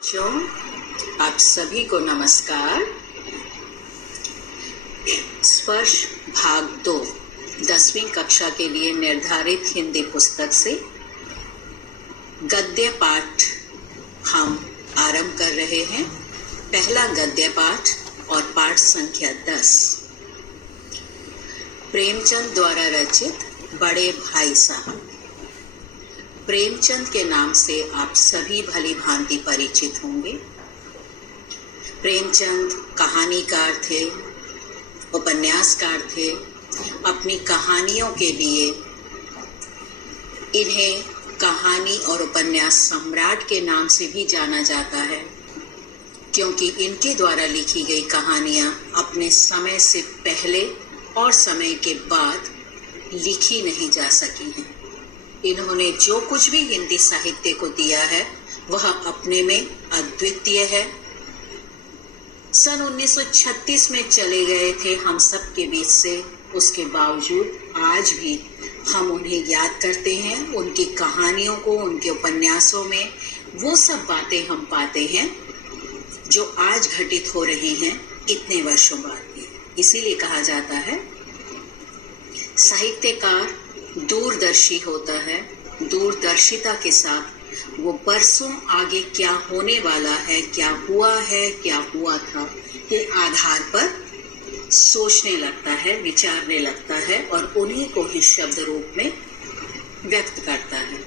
बच्चों, आप सभी को नमस्कार। स्पर्श भाग 2 10वीं कक्षा के लिए निर्धारित हिंदी पुस्तक से गद्य पाठ हम आरंभ कर रहे हैं। पहला गद्य पाठ और पाठ संख्या 10 प्रेमचंद द्वारा रचित बड़े भाई साहब। प्रेमचंद के नाम से आप सभी भली भांति परिचित होंगे। प्रेमचंद कहानीकार थे, उपन्यासकार थे। अपनी कहानियों के लिए इन्हें कहानी और उपन्यास सम्राट के नाम से भी जाना जाता है, क्योंकि इनके द्वारा लिखी गई कहानियां अपने समय से पहले और समय के बाद लिखी नहीं जा सकी हैं। इन्होंने जो कुछ भी हिंदी साहित्य को दिया है वह अपने में अद्वितीय है। सन 1936 में चले गए थे हम सब के बीच से, उसके बावजूद आज भी हम उन्हें याद करते हैं। उनकी कहानियों को, उनके उपन्यासों में वो सब बातें हम पाते हैं जो आज घटित हो रही हैं इतने वर्षों बाद भी। इसीलिए कहा जाता है साहित्यकार दूरदर्शी होता है। दूरदर्शिता के साथ वो बरसों आगे क्या होने वाला है, क्या हुआ है, क्या हुआ था, के आधार पर सोचने लगता है, विचारने लगता है और उन्हीं को ही शब्द रूप में व्यक्त करता है।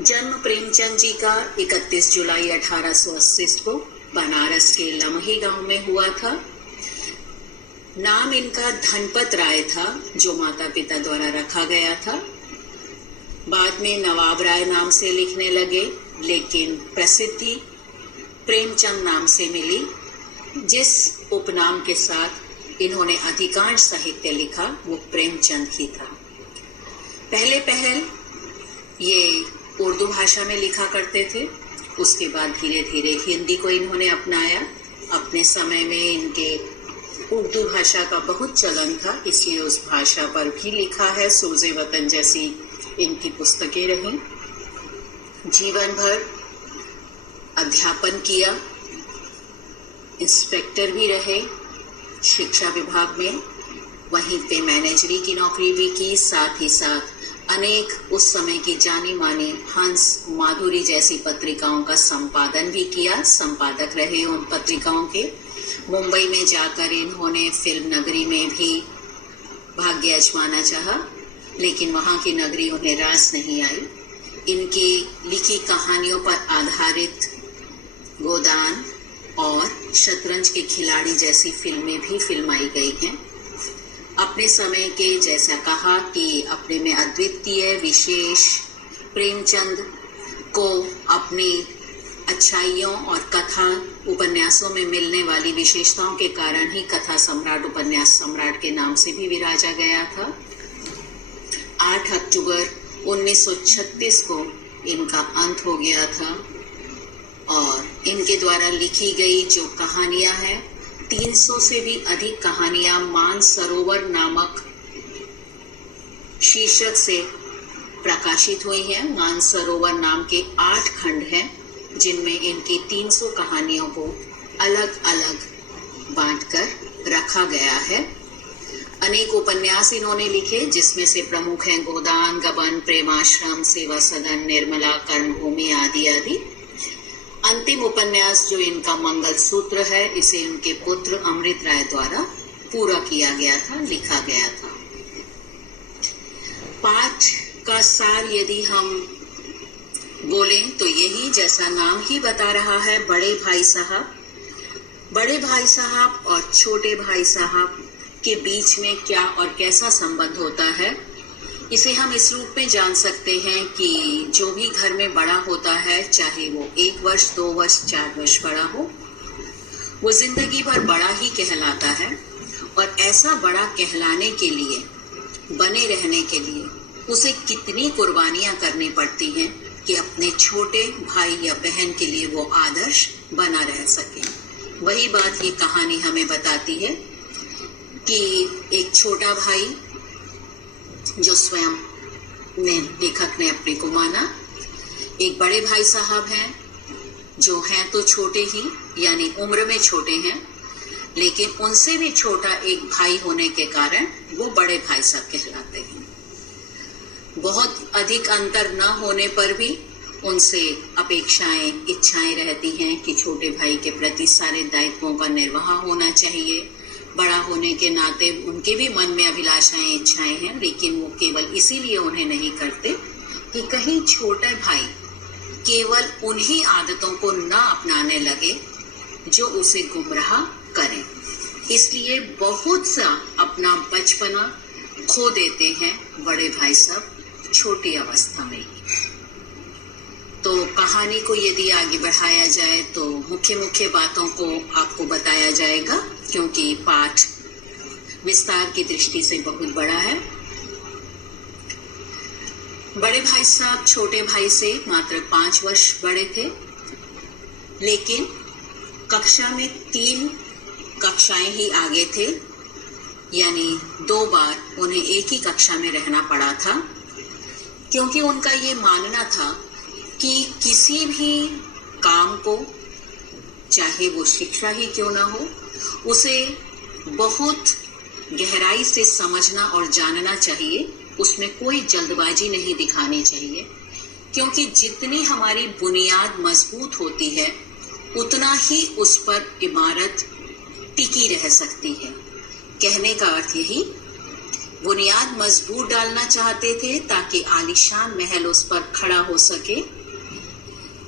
जन्म प्रेमचंद जी का 31 जुलाई 1880 को बनारस के लमही गांव में हुआ था। नाम इनका धनपत राय था, जो माता पिता द्वारा रखा गया था। बाद में नवाब राय नाम से लिखने लगे, लेकिन प्रसिद्धि प्रेमचंद नाम से मिली, जिस उपनाम के साथ इन्होंने अधिकांश साहित्य लिखा वो प्रेमचंद ही था। पहल ये उर्दू भाषा में लिखा करते थे, उसके बाद धीरे धीरे हिंदी को इन्होंने अपनाया। अपने समय में इनके उर्दू भाषा का बहुत चलन था, इसलिए उस भाषा पर भी लिखा है। सोज़े वतन जैसी इनकी पुस्तकें रहीं। जीवन भर अध्यापन किया, इंस्पेक्टर भी रहे शिक्षा विभाग में, वहीं पे मैनेजरी की नौकरी भी की। साथ ही साथ अनेक उस समय की जानी मानी हंस, माधुरी जैसी पत्रिकाओं का संपादन भी किया। संपादक रहे उन पत्रिकाओं के। मुंबई में जाकर इन्होंने फिल्म नगरी में भी भाग्य आजमाना चाहा, लेकिन वहां की नगरी उन्हें रास नहीं आई। इनकी लिखी कहानियों पर आधारित गोदान और शतरंज के खिलाड़ी जैसी फिल्में भी फिल्माई गई हैं। अपने समय के, जैसा कहा कि अपने में अद्वितीय विशेष प्रेमचंद को अपनी अच्छाइयों और कथा उपन्यासों में मिलने वाली विशेषताओं के कारण ही कथा सम्राट, उपन्यास सम्राट के नाम से भी विराजा गया था। 8 अक्टूबर 1936 को इनका अंत हो गया था और इनके द्वारा लिखी गई जो कहानियां हैं, 300 से भी अधिक कहानियां मानसरोवर नामक शीर्षक से प्रकाशित हुई हैं। मानसरोवर नाम के 8 खंड हैं, जिनमें इनकी 300 कहानियों को अलग अलग बांटकर रखा गया है। अनेक उपन्यास इन्होंने लिखे, जिसमें से प्रमुख हैं गोदान, गबन, प्रेमाश्रम, सेवा सदन, निर्मला, कर्मभूमि आदि आदि। अंतिम उपन्यास जो इनका मंगल सूत्र है, इसे इनके पुत्र अमृत राय द्वारा पूरा किया गया था, लिखा गया था। पाठ का सार यदि हम बोलें तो यही, जैसा नाम ही बता रहा है, बड़े भाई साहब। बड़े भाई साहब और छोटे भाई साहब के बीच में क्या और कैसा संबंध होता है, इसे हम इस रूप में जान सकते हैं कि जो भी घर में बड़ा होता है, चाहे वो 1 वर्ष, 2 वर्ष, 4 वर्ष बड़ा हो, वो जिंदगी भर बड़ा ही कहलाता है। और ऐसा बड़ा कहलाने के लिए, बने रहने के लिए उसे कितनी कुर्बानियां करनी पड़ती हैं कि अपने छोटे भाई या बहन के लिए वो आदर्श बना रह सके। वही बात ये कहानी हमें बताती है कि एक छोटा भाई, जो स्वयं ने लेखक ने अपने को माना, एक बड़े भाई साहब हैं जो हैं तो छोटे ही, यानी उम्र में छोटे हैं, लेकिन उनसे भी छोटा एक भाई होने के कारण वो बड़े भाई साहब कहलाते हैं। बहुत अधिक अंतर न होने पर भी उनसे अपेक्षाएं, इच्छाएं रहती हैं कि छोटे भाई के प्रति सारे दायित्वों का निर्वाह होना चाहिए। बड़ा होने के नाते उनके भी मन में अभिलाषाएं, इच्छाएं हैं, लेकिन वो केवल इसीलिए उन्हें नहीं करते कि कहीं छोटा भाई केवल उन्हीं आदतों को न अपनाने लगे जो उसे गुमराह करें। इसलिए बहुत सा अपना बचपना खो देते हैं बड़े भाई साहब छोटी अवस्था में ही। तो कहानी को यदि आगे बढ़ाया जाए तो मुख्य मुख्य बातों को आपको बताया जाएगा, क्योंकि पाठ विस्तार की दृष्टि से बहुत बड़ा है। बड़े भाई साहब छोटे भाई से मात्र 5 वर्ष बड़े थे, लेकिन कक्षा में 3 कक्षाएं ही आगे थे, यानी 2 बार उन्हें एक ही कक्षा में रहना पड़ा था, क्योंकि उनका ये मानना था कि किसी भी काम को, चाहे वो शिक्षा ही क्यों ना हो, उसे बहुत गहराई से समझना और जानना चाहिए। उसमें कोई जल्दबाजी नहीं दिखानी चाहिए, क्योंकि जितनी हमारी बुनियाद मजबूत होती है उतना ही उस पर इमारत टिकी रह सकती है। कहने का अर्थ यही, बुनियाद मजबूत डालना चाहते थे ताकि आलीशान महल उस पर खड़ा हो सके,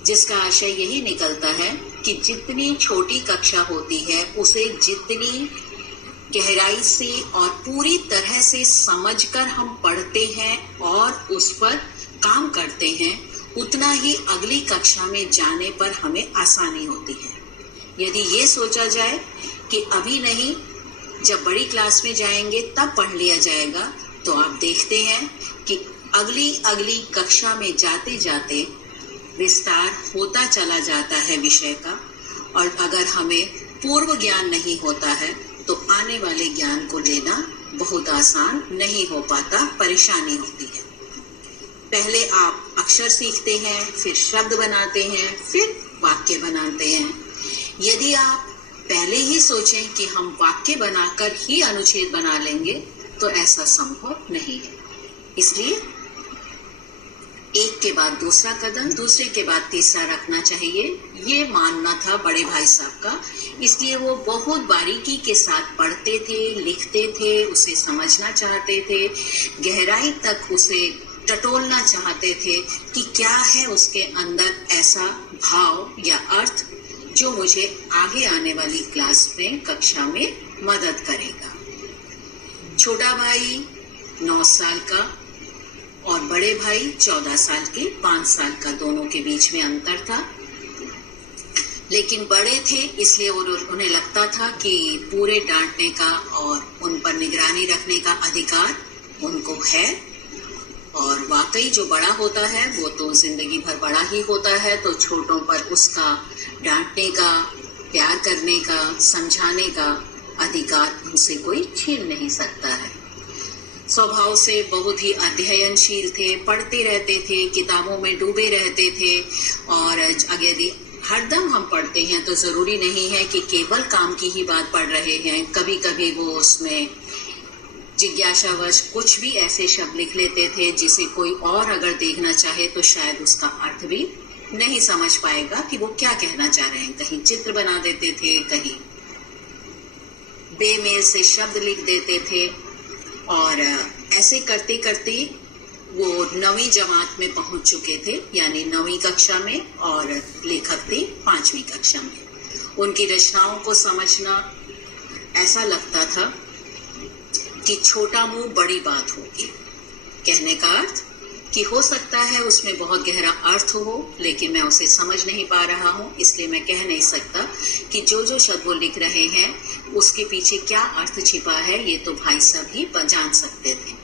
जिसका आशय यही निकलता है कि जितनी छोटी कक्षा होती है उसे जितनी गहराई से और पूरी तरह से समझकर हम पढ़ते हैं और उस पर काम करते हैं, उतना ही अगली कक्षा में जाने पर हमें आसानी होती है। यदि ये सोचा जाए कि अभी नहीं, जब बड़ी क्लास में जाएंगे तब पढ़ लिया जाएगा, तो आप देखते हैं कि अगली कक्षा में जाते जाते विस्तार होता चला जाता है विषय का, और अगर हमें पूर्व ज्ञान नहीं होता है तो आने वाले ज्ञान को लेना बहुत आसान नहीं हो पाता, परेशानी होती है। पहले आप अक्षर सीखते हैं, फिर शब्द बनाते हैं, फिर वाक्य बनाते हैं। यदि आप पहले ही सोचें कि हम वाक्य बनाकर ही अनुच्छेद बना लेंगे तो ऐसा संभव नहीं है। इसलिए एक के बाद दूसरा कदम, दूसरे के बाद तीसरा रखना चाहिए, ये मानना था बड़े भाई साहब का। इसलिए वो बहुत बारीकी के साथ पढ़ते थे, लिखते थे, उसे समझना चाहते थे, गहराई तक उसे टटोलना चाहते थे कि क्या है उसके अंदर ऐसा भाव या अर्थ जो मुझे आगे आने वाली क्लास में, कक्षा में मदद करेगा। छोटा भाई 9 साल का और बड़े भाई 14 साल के, 5 साल का दोनों के बीच में अंतर था। लेकिन बड़े थे इसलिए उन्हें लगता था कि पूरे डांटने का और उन पर निगरानी रखने का अधिकार उनको है, और वाकई जो बड़ा होता है वो तो जिंदगी भर बड़ा ही होता है, तो छोटों पर उसका डांटने का, प्यार करने का, समझाने का अधिकार उनसे कोई छीन नहीं सकता है। स्वभाव से बहुत ही अध्ययनशील थे, पढ़ते रहते थे, किताबों में डूबे रहते थे, और यदि हरदम हम पढ़ते हैं तो जरूरी नहीं है कि केवल काम की ही बात पढ़ रहे हैं। कभी कभी वो उसमें जिज्ञासावश कुछ भी ऐसे शब्द लिख लेते थे जिसे कोई और अगर देखना चाहे तो शायद उसका अर्थ भी नहीं समझ पाएगा कि वो क्या कहना चाह रहे हैं। कहीं चित्र बना देते थे, कहीं बेमेल से शब्द लिख देते थे, और ऐसे करते करते वो 9वीं जमात में पहुंच चुके थे, यानी 9वीं कक्षा में, और लेखक थे 5वीं कक्षा में। उनकी रचनाओं को समझना ऐसा लगता था कि छोटा मुंह बड़ी बात होगी। कहने का अर्थ कि हो सकता है उसमें बहुत गहरा अर्थ हो, लेकिन मैं उसे समझ नहीं पा रहा हूँ, इसलिए मैं कह नहीं सकता कि जो शब्द वो लिख रहे हैं उसके पीछे क्या अर्थ छिपा है, ये तो भाई साहब ही जान सकते थे।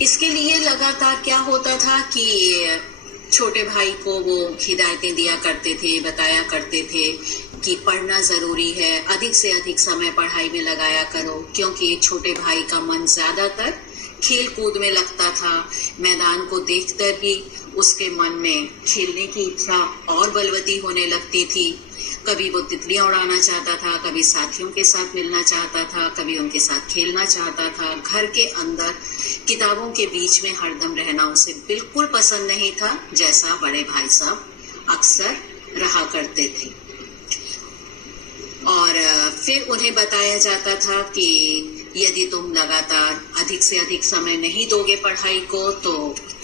इसके लिए लगातार क्या होता था कि छोटे भाई को वो हिदायतें दिया करते थे, बताया करते थे कि पढ़ना जरूरी है, अधिक से अधिक समय पढ़ाई में लगाया करो, क्योंकि छोटे भाई का मन ज्यादातर खेल कूद में लगता था। मैदान को देखकर ही उसके मन में खेलने की इच्छा और बलवती होने लगती थी। कभी वो तितलियां उड़ाना चाहता था, कभी साथियों के साथ मिलना चाहता था, कभी उनके साथ खेलना चाहता था। घर के अंदर किताबों के बीच में हरदम रहना उसे बिल्कुल पसंद नहीं था, जैसा बड़े भाई साहब अक्सर रहा करते थे। और फिर उन्हें बताया जाता था कि यदि तुम लगातार अधिक से अधिक समय नहीं दोगे पढ़ाई को तो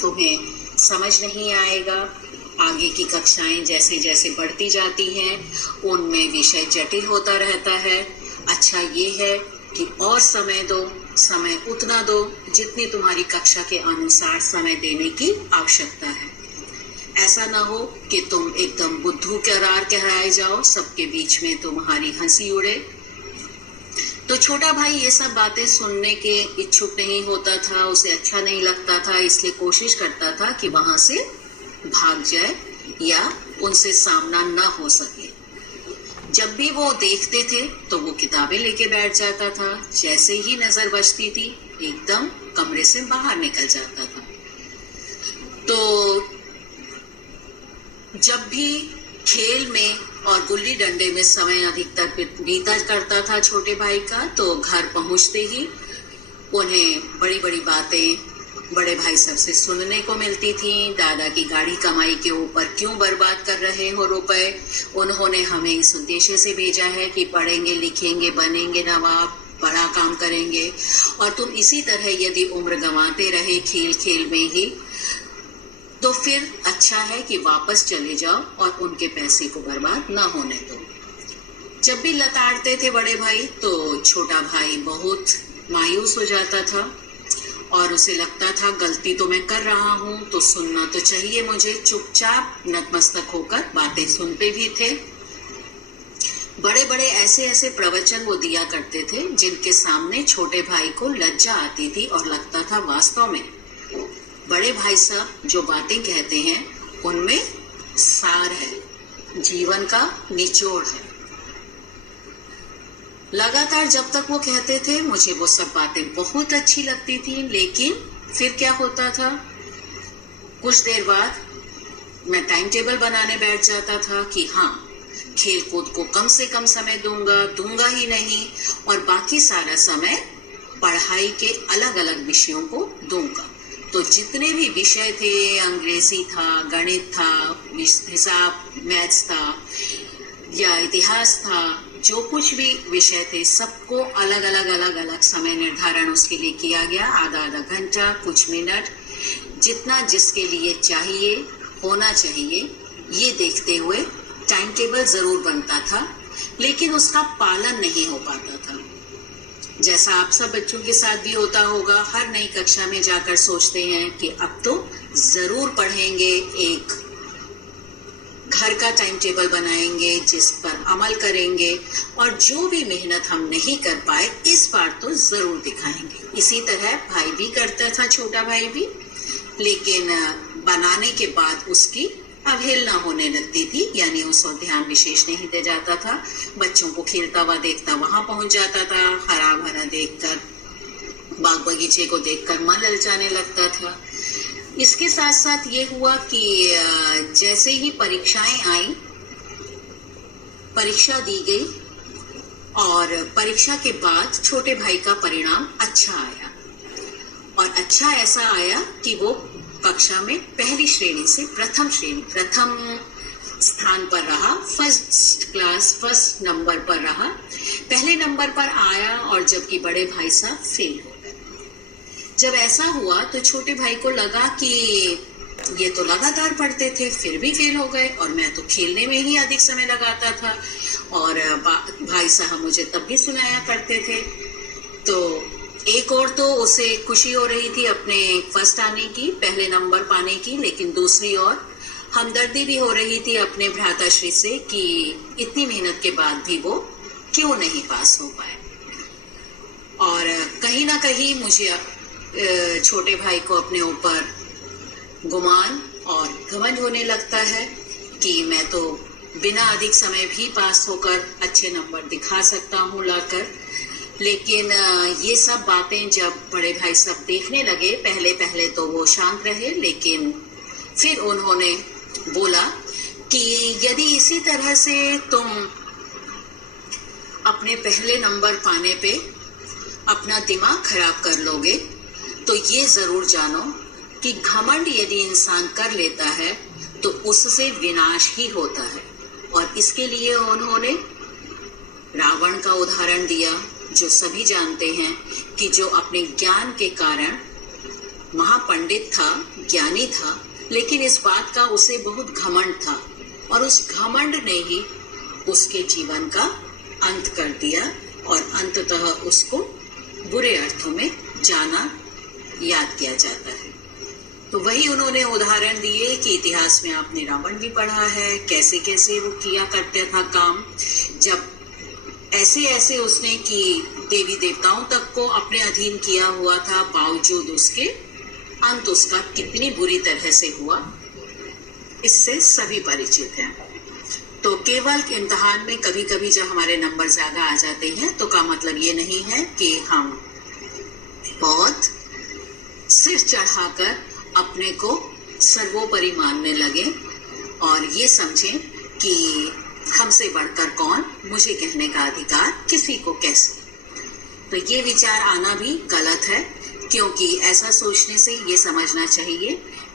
तुम्हें समझ नहीं आएगा। आगे की कक्षाएं जैसे जैसे बढ़ती जाती हैं उनमें विषय जटिल होता रहता है। अच्छा ये है कि और समय दो, समय उतना दो जितनी तुम्हारी कक्षा के अनुसार समय देने की आवश्यकता है। ऐसा ना हो कि तुम एकदम बुद्धू करार कहलाए जाओ, सबके बीच में तुम्हारी हंसी उड़े। तो छोटा भाई ये सब बातें सुनने के इच्छुक नहीं होता था, उसे अच्छा नहीं लगता था, इसलिए कोशिश करता था कि वहां से भाग जाए या उनसे सामना ना हो सके। जब भी वो देखते थे तो वो किताबें लेके बैठ जाता था। जैसे ही नजर बचती थी एकदम कमरे से बाहर निकल जाता था। तो जब भी खेल में और गुल्ली डंडे में समय अधिकतर बीता करता था छोटे भाई का, तो घर पहुंचते ही उन्हें बड़ी बड़ी बातें बड़े भाई साहब से सुनने को मिलती थी। दादा की गाड़ी कमाई के ऊपर क्यों बर्बाद कर रहे हो रुपए, उन्होंने हमें इस उद्देश्य से भेजा है कि पढ़ेंगे लिखेंगे बनेंगे नवाब, बड़ा काम करेंगे, और तुम इसी तरह यदि उम्र गंवाते रहे खेल खेल में ही तो फिर अच्छा है कि वापस चले जाओ और उनके पैसे को बर्बाद ना होने दो। जब भी लताड़ते थे बड़े भाई तो छोटा भाई बहुत मायूस हो जाता था और उसे लगता था गलती तो मैं कर रहा हूं तो सुनना तो चाहिए मुझे। चुपचाप नतमस्तक होकर बातें सुनते भी थे। बड़े बड़े ऐसे ऐसे प्रवचन वो दिया करते थे जिनके सामने छोटे भाई को लज्जा आती थी और लगता था वास्तव में बड़े भाई साहब जो बातें कहते हैं उनमें सार है, जीवन का निचोड़ है। लगातार जब तक वो कहते थे मुझे वो सब बातें बहुत अच्छी लगती थी, लेकिन फिर क्या होता था, कुछ देर बाद मैं टाइम टेबल बनाने बैठ जाता था कि हाँ खेल कूद को कम से कम समय दूंगा ही नहीं, और बाकी सारा समय पढ़ाई के अलग अलग विषयों को दूंगा। तो जितने भी विषय थे, अंग्रेजी था, गणित था, हिसाब मैथ्स था या इतिहास था, जो कुछ भी विषय थे सबको अलग अलग समय निर्धारण उसके लिए किया गया। आधा आधा घंटा, कुछ मिनट, जितना जिसके लिए चाहिए होना चाहिए, ये देखते हुए टाइम टेबल जरूर बनता था, लेकिन उसका पालन नहीं हो पाता था। जैसा आप सब बच्चों के साथ भी होता होगा, हर नई कक्षा में जाकर सोचते हैं कि अब तो जरूर पढ़ेंगे, एक घर का टाइम टेबल बनाएंगे जिस पर अमल करेंगे, और जो भी मेहनत हम नहीं कर पाए इस बार तो जरूर दिखाएंगे। इसी तरह भाई भी करता था, छोटा भाई भी, लेकिन बनाने के बाद उसकी अवहेलना होने लगती थी, यानी उस पर ध्यान विशेष नहीं दिया जाता था। बच्चों को खेलता हुआ देखता वहां पहुंच जाता था, हरा भरा देखकर, बाग बगीचे को देखकर मन ललचाने लगता था। इसके साथ साथ ये हुआ कि जैसे ही परीक्षाएं आई, परीक्षा दी गई और परीक्षा के बाद छोटे भाई का परिणाम अच्छा आया, और अच्छा ऐसा आया कि वो कक्षा में पहली श्रेणी से प्रथम स्थान पर रहा, फर्स्ट नंबर पर रहा, पहले नंबर पर आया, और जबकि बड़े भाई साहब फेल हो गए। जब ऐसा हुआ तो छोटे भाई को लगा कि ये तो लगातार पढ़ते थे फिर भी फेल हो गए, और मैं तो खेलने में ही अधिक समय लगाता था, और भाई साहब मुझे तब भी सुनाया करते थे। तो एक और तो उसे खुशी हो रही थी अपने फर्स्ट आने की, पहले नंबर पाने की, लेकिन दूसरी ओर हमदर्दी भी हो रही थी अपने भ्राताश्री से कि इतनी मेहनत के बाद भी वो क्यों नहीं पास हो पाए। और कहीं ना कहीं मुझे छोटे भाई को अपने ऊपर गुमान और घमंड होने लगता है कि मैं तो बिना अधिक समय भी पास होकर अच्छे नंबर दिखा सकता हूँ लाकर। लेकिन ये सब बातें जब बड़े भाई सब देखने लगे, पहले पहले तो वो शांत रहे, लेकिन फिर उन्होंने बोला कि यदि इसी तरह से तुम अपने पहले नंबर पाने पे अपना दिमाग खराब कर लोगे तो ये जरूर जानो कि घमंड यदि इंसान कर लेता है तो उससे विनाश ही होता है। और इसके लिए उन्होंने रावण का उदाहरण दिया, जो सभी जानते हैं कि जो अपने ज्ञान के कारण महापंडित था, ज्ञानी था, लेकिन इस बात का उसे बहुत घमंड था और उस घमंड ने ही उसके जीवन का अंत कर दिया और अंततः उसको बुरे अर्थों में जाना याद किया जाता है। तो वही उन्होंने उदाहरण दिए कि इतिहास में आपने रावण भी पढ़ा है, कैसे कैसे वो किया करता था काम, जब ऐसे ऐसे उसने कि देवी देवताओं तक को अपने अधीन किया हुआ था, बावजूद उसके अंत उसका कितनी बुरी तरह से हुआ, इससे सभी परिचित हैं। तो केवल इम्तिहान में कभी कभी जब हमारे नंबर ज्यादा आ जाते हैं तो का मतलब ये नहीं है कि हम बहुत सिर चढ़ाकर अपने को सर्वोपरि मानने लगे और ये समझें कि हमसे बढ़कर कौन, मुझे कहने का अधिकार किसी को कैसे। तो ये विचार आना भी गलत है, क्योंकि ऐसा सोचने से ये समझना चाहिए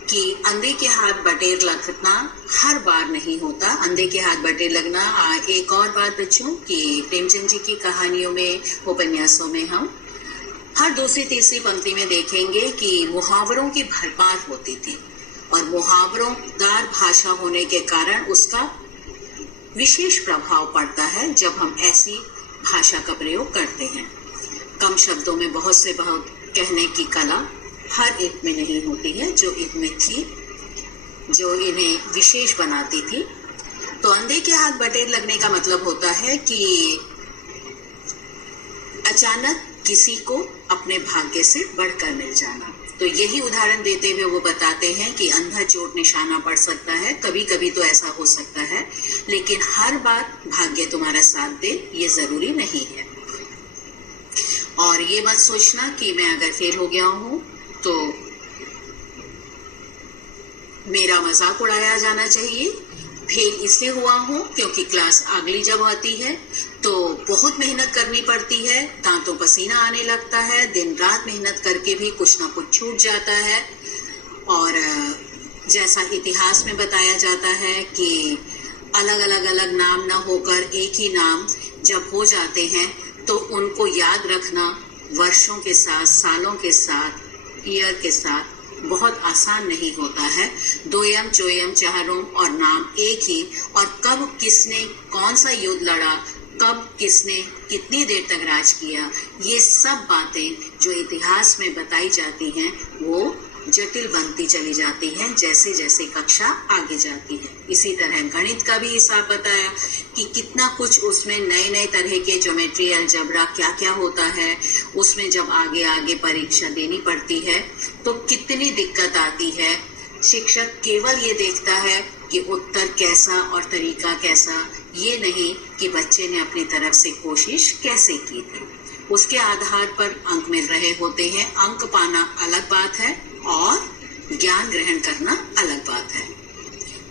कि अंधे के हाथ बटेर लगना हर बार नहीं होता। अंधे के हाथ बटेर लगना एक और बात बच्चों कि प्रेमचंद जी की कहानियों में, उपन्यासों में हम हर दूसरी तीसरी पंक्ति में देखेंगे कि मुहावरों की भरमार होती थी और मुहावरोंदार भाषा होने के कारण उसका विशेष प्रभाव पड़ता है जब हम ऐसी भाषा का प्रयोग करते हैं। कम शब्दों में बहुत से बहुत कहने की कला हर एक में नहीं होती है, जो इनमें थी, जो इन्हें विशेष बनाती थी। तो अंधे के हाथ बटेर लगने का मतलब होता है कि अचानक किसी को अपने भाग्य से बढ़कर मिल जाना। तो यही उदाहरण देते हुए वो बताते हैं कि अंधा चोट निशाना पड़ सकता है, कभी कभी तो ऐसा हो सकता है, लेकिन हर बार भाग्य तुम्हारा साथ दे ये जरूरी नहीं है। और ये मत सोचना कि मैं अगर फेल हो गया हूं तो मेरा मजाक उड़ाया जाना चाहिए। फेल इसलिए हुआ हूं क्योंकि क्लास अगली जब आती है तो बहुत मेहनत करनी पड़ती है, दांतों पसीना आने लगता है, दिन रात मेहनत करके भी कुछ ना कुछ छूट जाता है। और जैसा इतिहास में बताया जाता है कि अलग अलग नाम ना होकर एक ही नाम जब हो जाते हैं तो उनको याद रखना वर्षों के साथ, सालों के साथ, ईयर के साथ बहुत आसान नहीं होता है। दोयम चोयम चारों और नाम एक ही, और कब किसने कौन सा युद्ध लड़ा, कब किसने कितनी देर तक राज किया, ये सब बातें जो इतिहास में बताई जाती हैं वो जटिल बनती चली जाती हैं जैसे जैसे कक्षा आगे जाती है। इसी तरह गणित का भी हिसाब बताया कि कितना कुछ उसमें नए नए तरह के ज्योमेट्री, अलजेब्रा क्या क्या होता है, उसमें जब आगे आगे परीक्षा देनी पड़ती है तो कितनी दिक्कत आती है। शिक्षक केवल ये देखता है कि उत्तर कैसा और तरीका कैसा, ये नहीं कि बच्चे ने अपनी तरफ से कोशिश कैसे की थी। उसके आधार पर अंक मिल रहे होते हैं। अंक पाना अलग बात है और ज्ञान ग्रहण करना अलग बात है।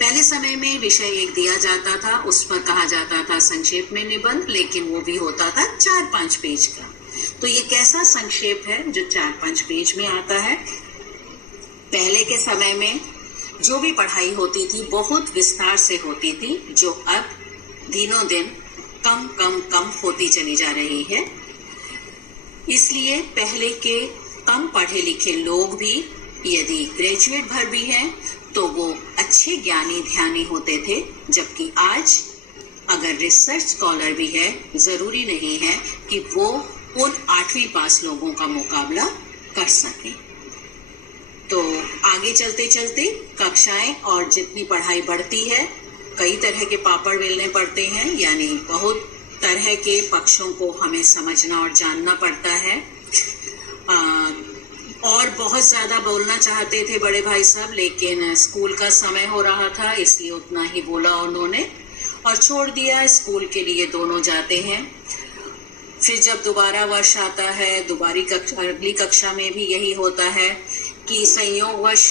पहले समय में विषय एक दिया जाता था, उस पर कहा जाता था संक्षेप में निबंध, लेकिन वो भी होता था 4-5 पेज का। तो ये कैसा संक्षेप है जो 4-5 पेज में आता है। पहले के समय में जो भी पढ़ाई होती थी बहुत विस्तार से होती थी, जो अब दिनों दिन कम कम कम होती चली जा रही है। इसलिए पहले के कम पढ़े लिखे लोग भी यदि ग्रेजुएट भर भी हैं तो वो अच्छे ज्ञानी ध्यानी होते थे, जबकि आज अगर रिसर्च स्कॉलर भी है जरूरी नहीं है कि वो उन 8वीं पास लोगों का मुकाबला कर सके। तो आगे चलते चलते कक्षाएं और जितनी पढ़ाई बढ़ती है, कई तरह के पापड़ बेलने पड़ते हैं, यानी बहुत तरह के पक्षों को हमें समझना और जानना पड़ता है। और बहुत ज्यादा बोलना चाहते थे बड़े भाई साहब, लेकिन स्कूल का समय हो रहा था इसलिए उतना ही बोला उन्होंने और छोड़ दिया। स्कूल के लिए दोनों जाते हैं फिर जब दोबारा वर्ष आता है, अगली कक्षा में भी यही होता है कि संयोगवश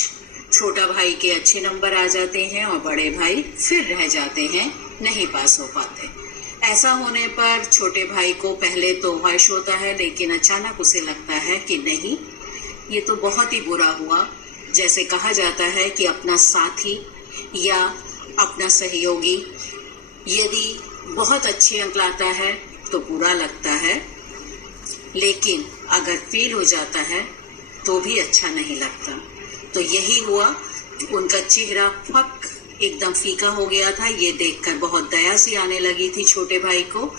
छोटा भाई के अच्छे नंबर आ जाते हैं और बड़े भाई फिर रह जाते हैं, नहीं पास हो पाते। ऐसा होने पर छोटे भाई को पहले तो हर्ष होता है, लेकिन अचानक उसे लगता है कि नहीं, ये तो बहुत ही बुरा हुआ। जैसे कहा जाता है कि अपना साथी या अपना सहयोगी यदि बहुत अच्छे अंक लाता है तो बुरा लगता है, लेकिन अगर फेल हो जाता है तो भी अच्छा नहीं लगता। तो यही हुआ, उनका चेहरा एकदम फीका हो गया था। ये देखकर बहुत दया सी आने लगी थी छोटे भाई को,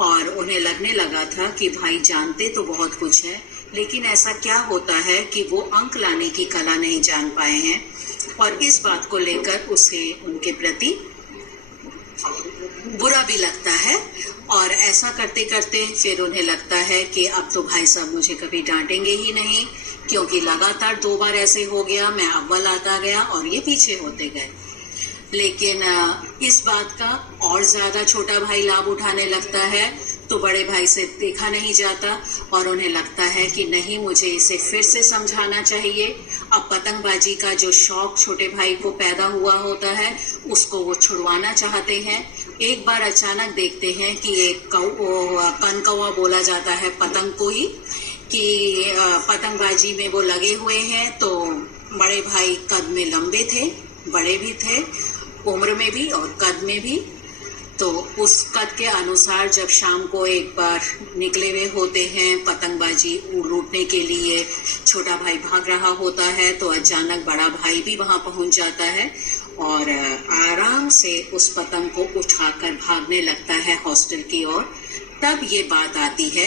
और उन्हें लगने लगा था कि भाई जानते तो बहुत कुछ है, लेकिन ऐसा क्या होता है कि वो अंक लाने की कला नहीं जान पाए हैं, और इस बात को लेकर उसे उनके प्रति बुरा भी लगता है। और ऐसा करते करते फिर उन्हें लगता है कि अब तो भाई साहब मुझे कभी डांटेंगे ही नहीं, क्योंकि लगातार 2 बार ऐसे हो गया, मैं अव्वल आता गया और ये पीछे होते गए। लेकिन इस बात का और ज्यादा छोटा भाई लाभ उठाने लगता है, तो बड़े भाई से देखा नहीं जाता और उन्हें लगता है कि नहीं, मुझे इसे फिर से समझाना चाहिए। अब पतंगबाजी का जो शौक छोटे भाई को पैदा हुआ होता है, उसको वो छुड़वाना चाहते हैं। एक बार अचानक देखते हैं कि एक कनकौवा बोला जाता है पतंग को ही, कि पतंगबाजी में वो लगे हुए हैं। तो बड़े भाई कद में लंबे थे, बड़े भी थे, उम्र में भी और कद में भी। तो उस कद के अनुसार जब शाम को एक बार निकले हुए होते हैं पतंगबाजी लूटने के लिए, छोटा भाई भाग रहा होता है, तो अचानक बड़ा भाई भी वहां पहुंच जाता है और आराम से उस पतंग को उठाकर भागने लगता है हॉस्टल की ओर। तब ये बात आती है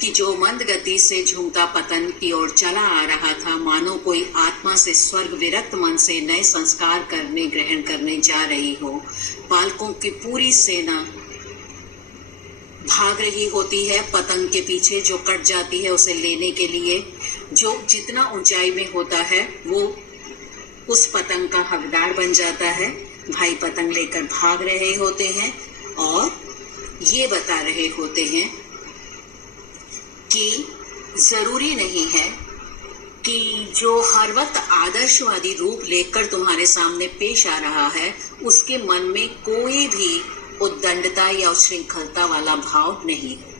कि जो मंद गति से झूमता पतंग की ओर चला आ रहा था, मानो कोई आत्मा से स्वर्ग विरक्त मन से नए संस्कार ग्रहण करने जा रही हो। बालकों की पूरी सेना भाग रही होती है पतंग के पीछे, जो कट जाती है उसे लेने के लिए। जो जितना ऊंचाई में होता है वो उस पतंग का हकदार बन जाता है। भाई पतंग लेकर भाग रहे होते हैं और ये बता रहे होते हैं कि जरूरी नहीं है कि जो हर वक्त आदर्शवादी रूप लेकर तुम्हारे सामने पेश आ रहा है, उसके मन में कोई भी उद्दंडता या उच्छृंखलता वाला भाव नहीं है,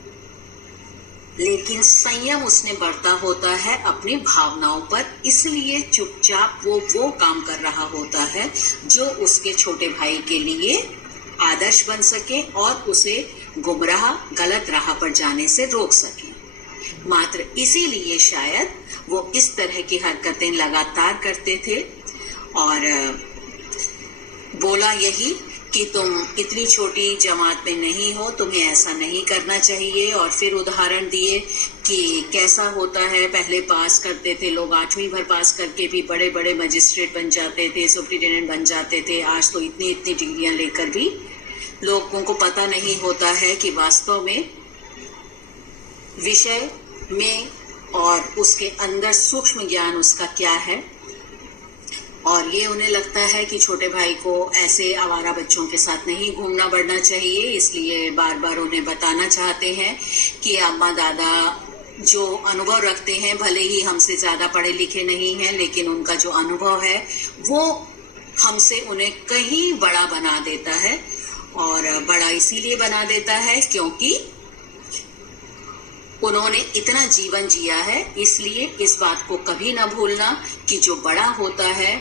लेकिन संयम उसने बरता होता है अपनी भावनाओं पर। इसलिए चुपचाप वो काम कर रहा होता है जो उसके छोटे भाई के लिए आदर्श बन सके और उसे गुमराह गलत राह पर जाने से रोक सके। मात्र इसीलिए शायद वो इस तरह की हरकतें लगातार करते थे। और बोला यही कि तुम इतनी छोटी जमात में नहीं हो, तुम्हें ऐसा नहीं करना चाहिए। और फिर उदाहरण दिए कि कैसा होता है, पहले पास करते थे लोग, 8वीं भर पास करके भी बड़े बड़े मजिस्ट्रेट बन जाते थे, सुप्रिटेंडेंट बन जाते थे। आज तो इतनी इतनी डिग्रियां लेकर भी लोगों को पता नहीं होता है कि वास्तव में विषय में और उसके अंदर सूक्ष्म ज्ञान उसका क्या है। और ये उन्हें लगता है कि छोटे भाई को ऐसे आवारा बच्चों के साथ नहीं घूमना बढ़ना चाहिए, इसलिए बार बार उन्हें बताना चाहते हैं कि अम्मा दादा जो अनुभव रखते हैं, भले ही हमसे ज्यादा पढ़े लिखे नहीं हैं, लेकिन उनका जो अनुभव है वो हमसे उन्हें कहीं बड़ा बना देता है। और बड़ा इसीलिए बना देता है क्योंकि उन्होंने इतना जीवन जिया है। इसलिए इस बात को कभी ना भूलना कि जो बड़ा होता है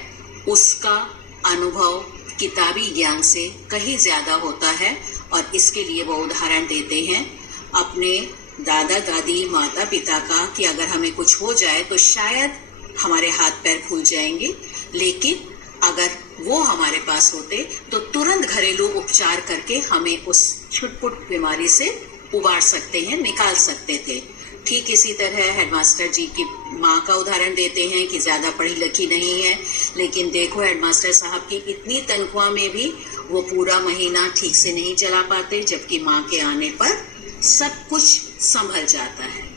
उसका अनुभव किताबी ज्ञान से कहीं ज्यादा होता है। और इसके लिए वो उदाहरण देते हैं अपने दादा दादी माता पिता का कि अगर हमें कुछ हो जाए तो शायद हमारे हाथ पैर फूल जाएंगे, लेकिन अगर वो हमारे पास होते तो तुरंत घरेलू उपचार करके हमें उस छुटपुट बीमारी से उबार सकते हैं, निकाल सकते थे। ठीक इसी तरह हेडमास्टर जी की माँ का उदाहरण देते हैं कि ज्यादा पढ़ी लिखी नहीं है, लेकिन देखो हेडमास्टर साहब की इतनी तनख्वाह में भी वो पूरा महीना ठीक से नहीं चला पाते, जबकि माँ के आने पर सब कुछ संभल जाता है।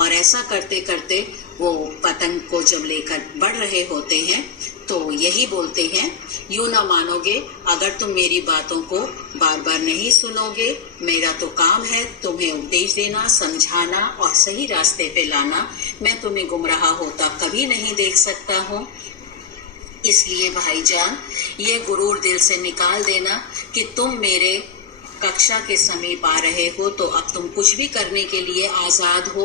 और ऐसा करते करते वो पतंग को जब लेकर बढ़ रहे होते हैं तो यही बोलते हैं, यूं ना मानोगे अगर तुम मेरी बातों को बार बार नहीं सुनोगे। मेरा तो काम है तुम्हें उपदेश देना, समझाना और सही रास्ते पे लाना। मैं तुम्हें गुमराह होता कभी नहीं देख सकता हूँ। इसलिए भाईजान, ये गुरूर दिल से निकाल देना कि तुम मेरे कक्षा के समीप आ रहे हो तो अब तुम कुछ भी करने के लिए आजाद हो।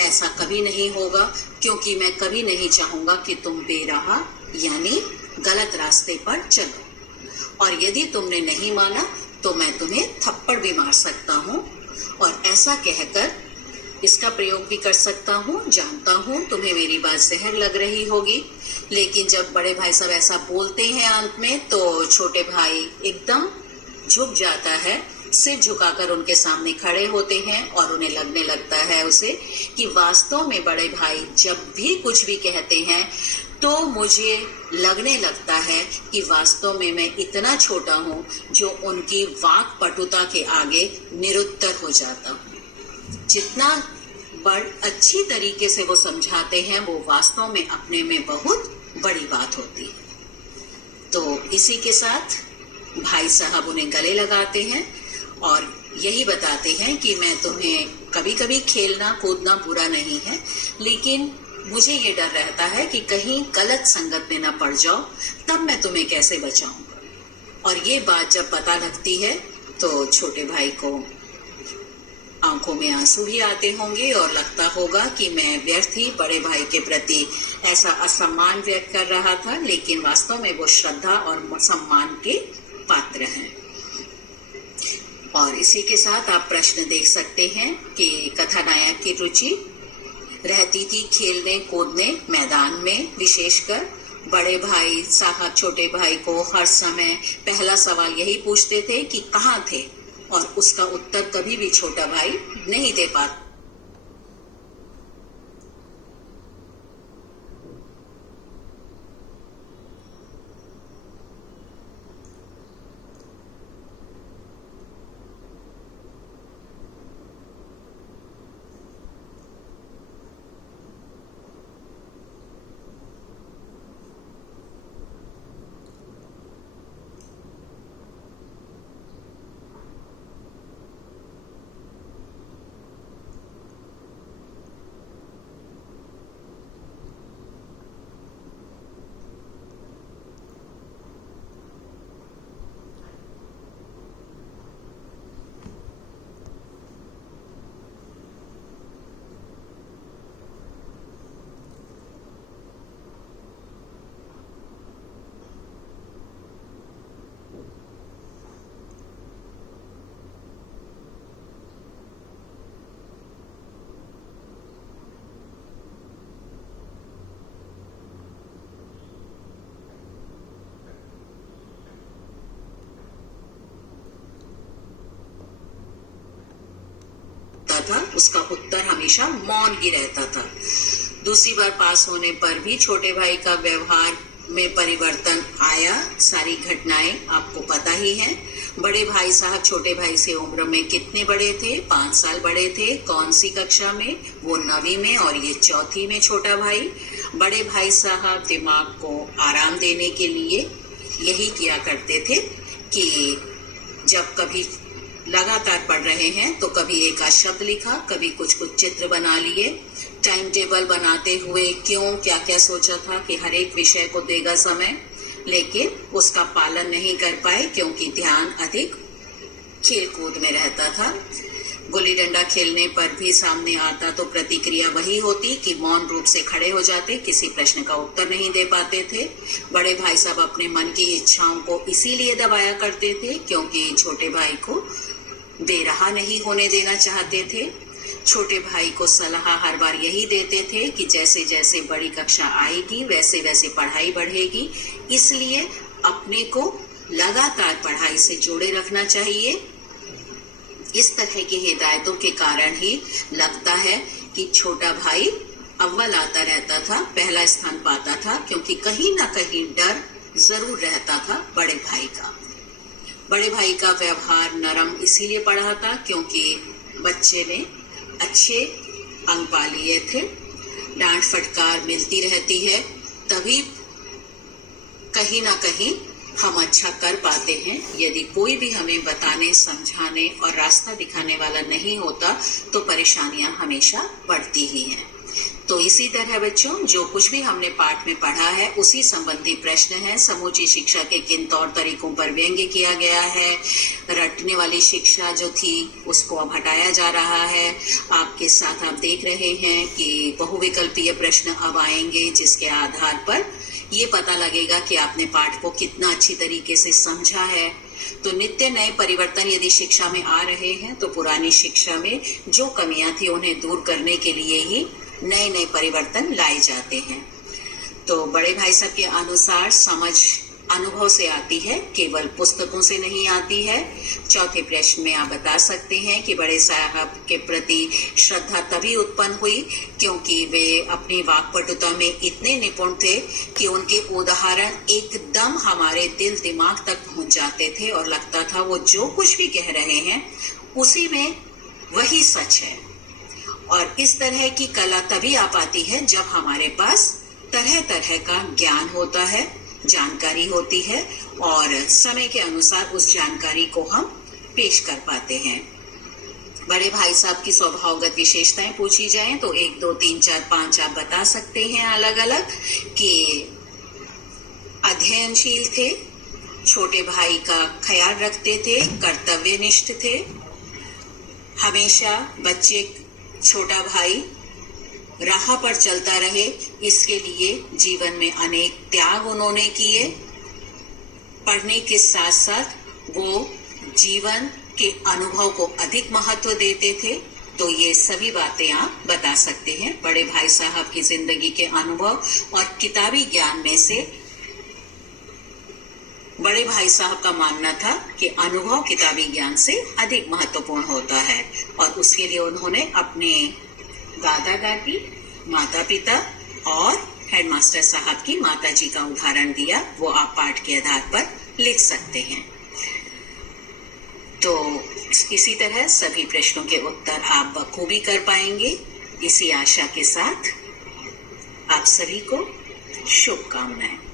ऐसा कभी नहीं होगा, क्योंकि मैं कभी नहीं चाहूंगा कि तुम बेराह यानी गलत रास्ते पर चलो। और यदि तुमने नहीं माना तो मैं तुम्हें थप्पड़ भी मार सकता हूँ। और ऐसा कहकर इसका प्रयोग भी कर सकता हूँ। जानता हूँ तुम्हें मेरी बात जहर लग रही होगी, लेकिन जब बड़े भाई साहब ऐसा बोलते हैं अंत में, तो छोटे भाई एकदम झुक जाता है, सिर झुकाकर उनके सामने खड़े होते हैं और उन्हें लगने लगता है उसे कि वास्तव में बड़े भाई जब भी कुछ भी कहते हैं तो मुझे लगने लगता है कि वास्तव में मैं इतना छोटा हूँ जो उनकी वाक पटुता के आगे निरुत्तर हो जाता हूँ। जितना अच्छी तरीके से वो समझाते हैं वो वास्तव में अपने में बहुत बड़ी बात होती है। तो इसी के साथ भाई साहब उन्हें गले लगाते हैं और यही बताते हैं कि मैं तुम्हें कभी कभी खेलना कूदना बुरा नहीं है, लेकिन मुझे ये डर रहता है कि कहीं गलत संगत में ना पड़ जाओ, तब मैं तुम्हें कैसे बचाऊंगा। और ये बात जब पता लगती है तो छोटे भाई को आंखों में आंसू भी आते होंगे और लगता होगा कि मैं व्यर्थ ही बड़े भाई के प्रति ऐसा असम्मान व्यक्त कर रहा था, लेकिन वास्तव में वो श्रद्धा और सम्मान के पात्र हैं। और इसी के साथ आप प्रश्न देख सकते हैं कि कथानायक की रुचि रहती थी खेलने कूदने मैदान में। विशेषकर बड़े भाई साहब छोटे भाई को हर समय पहला सवाल यही पूछते थे कि कहाँ थे, और उसका उत्तर कभी भी छोटा भाई नहीं दे पाता। था उसका उत्तर हमेशा मौन ही रहता था। दूसरी बार पास होने पर भी छोटे भाई का व्यवहार में परिवर्तन आया। सारी घटनाएं आपको पता ही हैं। बड़े भाई साहब छोटे भाई से उम्र में कितने बड़े थे? 5 साल बड़े थे। कौन सी कक्षा में? वो 9वीं में और ये 4थी में छोटा भाई। बड़े भाई साहब दिमाग को आराम देने के लिए यही किया करते थे कि जब कभी लगातार पढ़ रहे हैं तो कभी एक आध शब्द लिखा, कभी कुछ कुछ चित्र बना लिए। टाइम टेबल बनाते हुए क्यों क्या क्या सोचा था कि हर एक विषय को देगा समय, लेकिन उसका पालन नहीं कर पाए क्योंकि ध्यान अधिक खेल कूद में रहता था। गुल्ली डंडा खेलने पर भी सामने आता तो प्रतिक्रिया वही होती कि मौन रूप से खड़े हो जाते, किसी प्रश्न का उत्तर नहीं दे पाते थे। बड़े भाई साहब अपने मन की इच्छाओं को इसीलिए दबाया करते थे क्योंकि छोटे भाई को बेरहा नहीं होने देना चाहते थे। छोटे भाई को सलाह हर बार यही देते थे कि जैसे जैसे बड़ी कक्षा आएगी वैसे वैसे पढ़ाई बढ़ेगी, इसलिए अपने को लगातार पढ़ाई से जोड़े रखना चाहिए। इस तरह की हिदायतों के कारण ही लगता है कि छोटा भाई अव्वल आता रहता था, पहला स्थान पाता था, क्योंकि कहीं ना कहीं डर जरूर रहता था बड़े भाई का। बड़े भाई का व्यवहार नरम इसीलिए पड़ा था क्योंकि बच्चे ने अच्छे अंक पा लिए थे। डांट फटकार मिलती रहती है, तभी कहीं ना कहीं हम अच्छा कर पाते हैं। यदि कोई भी हमें बताने, समझाने और रास्ता दिखाने वाला नहीं होता तो परेशानियां हमेशा बढ़ती ही हैं। तो इसी तरह बच्चों, जो कुछ भी हमने पाठ में पढ़ा है उसी संबंधी प्रश्न है। समूची शिक्षा के किन तौर तरीकों पर व्यंग्य किया गया है, रटने वाली शिक्षा जो थी उसको अब हटाया जा रहा है। आपके साथ आप देख रहे हैं कि बहुविकल्पीय प्रश्न अब आएंगे, जिसके आधार पर ये पता लगेगा कि आपने पाठ को कितना अच्छी तरीके से समझा है। तो नित्य नए परिवर्तन यदि शिक्षा में आ रहे हैं तो पुरानी शिक्षा में जो कमियां थी उन्हें दूर करने के लिए ही नए नए परिवर्तन लाए जाते हैं। तो बड़े भाई साहब के अनुसार समझ अनुभव से आती है, केवल पुस्तकों से नहीं आती है। चौथे प्रश्न में आप बता सकते हैं कि बड़े साहब के प्रति श्रद्धा तभी उत्पन्न हुई क्योंकि वे अपनी वाक्पटुता में इतने निपुण थे कि उनके उदाहरण एकदम हमारे दिल दिमाग तक पहुंच जाते थे और लगता था वो जो कुछ भी कह रहे हैं उसी में वही सच है। और इस तरह की कला तभी आ पाती है जब हमारे पास तरह तरह का ज्ञान होता है, जानकारी होती है और समय के अनुसार उस जानकारी को हम पेश कर पाते हैं। बड़े भाई साहब की स्वभावगत विशेषताएं पूछी जाएं तो 1, 2, 3, 4, 5 आप बता सकते हैं अलग अलग कि अध्ययनशील थे, छोटे भाई का ख्याल रखते थे, कर्तव्यनिष्ठ थे, हमेशा बच्चे छोटा भाई राह पर चलता रहे इसके लिए जीवन में अनेक त्याग उन्होंने किए। पढ़ने के साथ साथ वो जीवन के अनुभव को अधिक महत्व देते थे। तो ये सभी बातें आप बता सकते हैं। बड़े भाई साहब की जिंदगी के अनुभव और किताबी ज्ञान में से बड़े भाई साहब का मानना था कि अनुभव किताबी ज्ञान से अधिक महत्वपूर्ण होता है और उसके लिए उन्होंने अपने दादा दादी, माता पिता और हेडमास्टर साहब की माता जी का उदाहरण दिया। वो आप पाठ के आधार पर लिख सकते हैं। तो इसी तरह सभी प्रश्नों के उत्तर आप बखूबी कर पाएंगे। इसी आशा के साथ आप सभी को शुभकामनाएं।